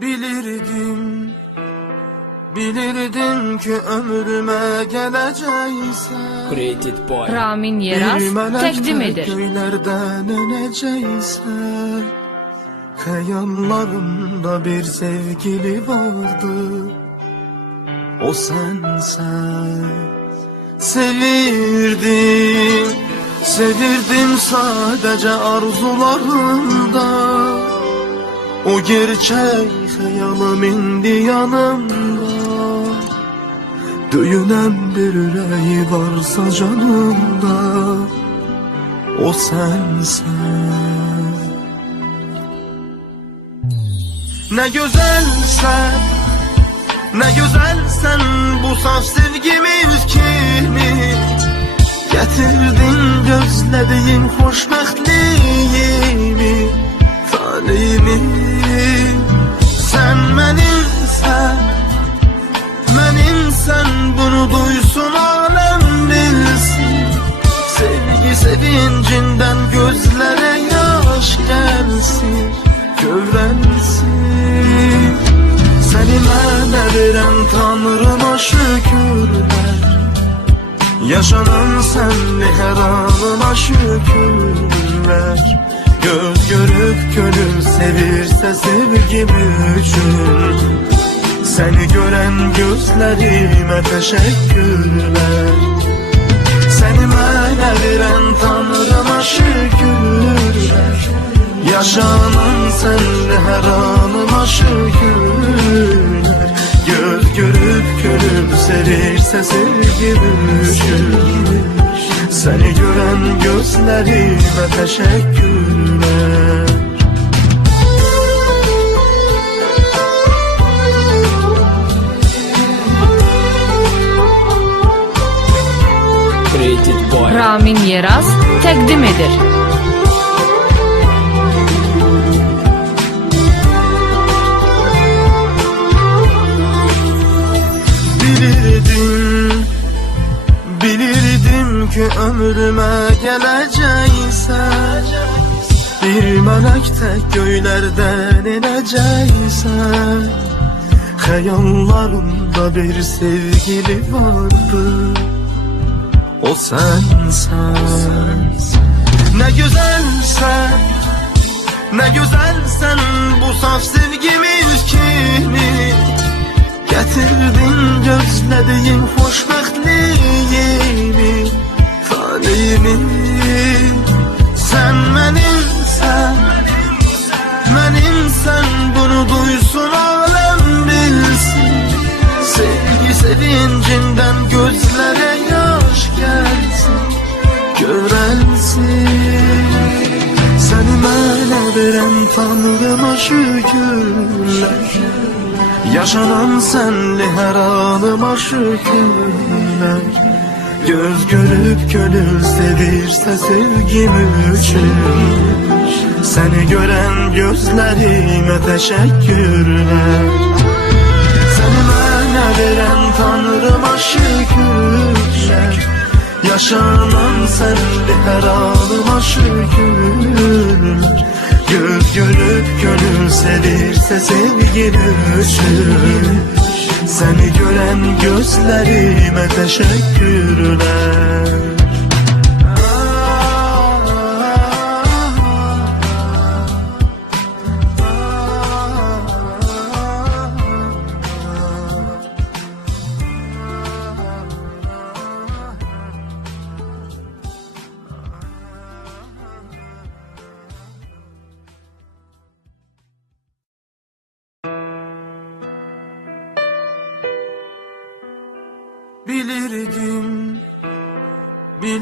Bilirdim, bilirdim ki ömrüme geleceksen. Created by Ramin Yeraz təqdim edir. Köylerden ineceksen. Hayallarımda bir sevgili vardı. O sensen. Sevirdim, sevirdim sadece arzularımda. O gerçek hayalim indi yanımda. Döyünen bir yüreği varsa canımda. O sensen. Ne güzelsen, ne güzelsen bu saf sevgimiz kimi. Getirdin gözlediğim hoşbəxtliyimi, talihimi. Sen benimsen, benimsen, bunu duysun alem bilsin. Sevgi sevincinden gözlere yaş gelsin, kövrəlsin. Seni mənə verən Tanrıma şükürlər. Yaşanan senli her anıma şükürlər. Göz görüp gönül sevirse sevgim üçün. Seni gören gözlerime teşekkürler. Seni mənə verən Tanrıma şükürlər. Yaşanan senli her anıma şükürlər. Göz görüp gönül sevirse sevgim üçün. Seni gören gözlerime teşekkürler. Created by Ramin Yeraz təqdim edir. Bilirdim, bilirdim ki ömrüme geleceksen. Bir melek tek göylerden ineceksen. Hayallarımda bir sevgili vardı. O sensen. Ne güzelsen, ne güzelsen bu saf sevgimiz kimi. Getirdin gözlediğim hoşbəxtliyimi, talihimi. Sen benimsen, benimsen, bunu duysun alem bilsin. Sevgi sevincinden gözlere yaş gelsin, görelsin. Seni mənə verən Tanrıma şükürlər. Yaşanan senli her anıma şükürlər. Göz görüp gönül sevirse sevgim üçün. Seni gören gözlerime teşekkürler. Seni mənə verən Tanrıma şükürlər. Yaşanan senli her anıma şükürlər. Göz görüp gönül sevirse sevgim üçün. Seni gören gözlerime teşekkürler. Bilirdim, bilirdim.